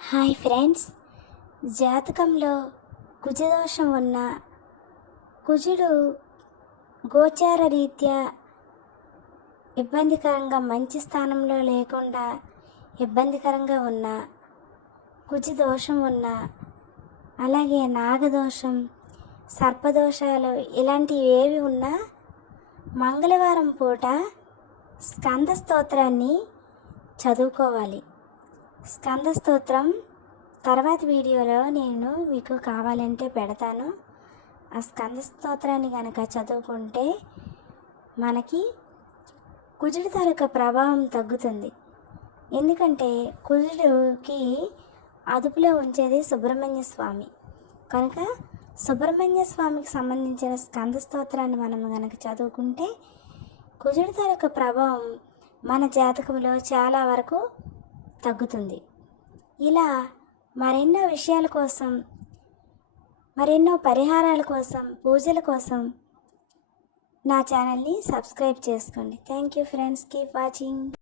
Hi friends. జాతకంలో కుజదోషం ఉన్న కుజుడు గోచార రీత్యా ఇబ్బందికరంగా మంచి స్థానంలో లేకుండా ఇబ్బందికరంగా ఉన్న కుజదోషం ఉన్న అలాగే నాగదోషం సర్పదోషాలు ఇలాంటివి ఏవి ఉన్నా మంగళవారం పూట స్కంద స్తోత్రాన్ని చదువుకోవాలి. స్కంద స్తోత్రం తర్వాత వీడియోలో నేను మీకు కావాలంటే పెడతాను. ఆ స్కంద స్తోత్రాన్ని కనుక చదువుకుంటే మనకి కుజుడి తరక ప్రభావం తగ్గుతుంది. ఎందుకంటే కుజుడికి అదుపులో ఉంచేది సుబ్రహ్మణ్య స్వామి. కనుక సుబ్రహ్మణ్య స్వామికి సంబంధించిన స్కంద స్తోత్రాన్ని మనం కనుక చదువుకుంటే కుజుడి తరక ప్రభావం మన జాతకంలో చాలా వరకు తగ్గుతుంది. ఇలా మరెన్నో విషయాల కోసం మరెన్నో పరిహారాల కోసం పూజల కోసం నా ఛానల్ని సబ్స్క్రైబ్ చేసుకోండి. Thank you friends. Keep watching.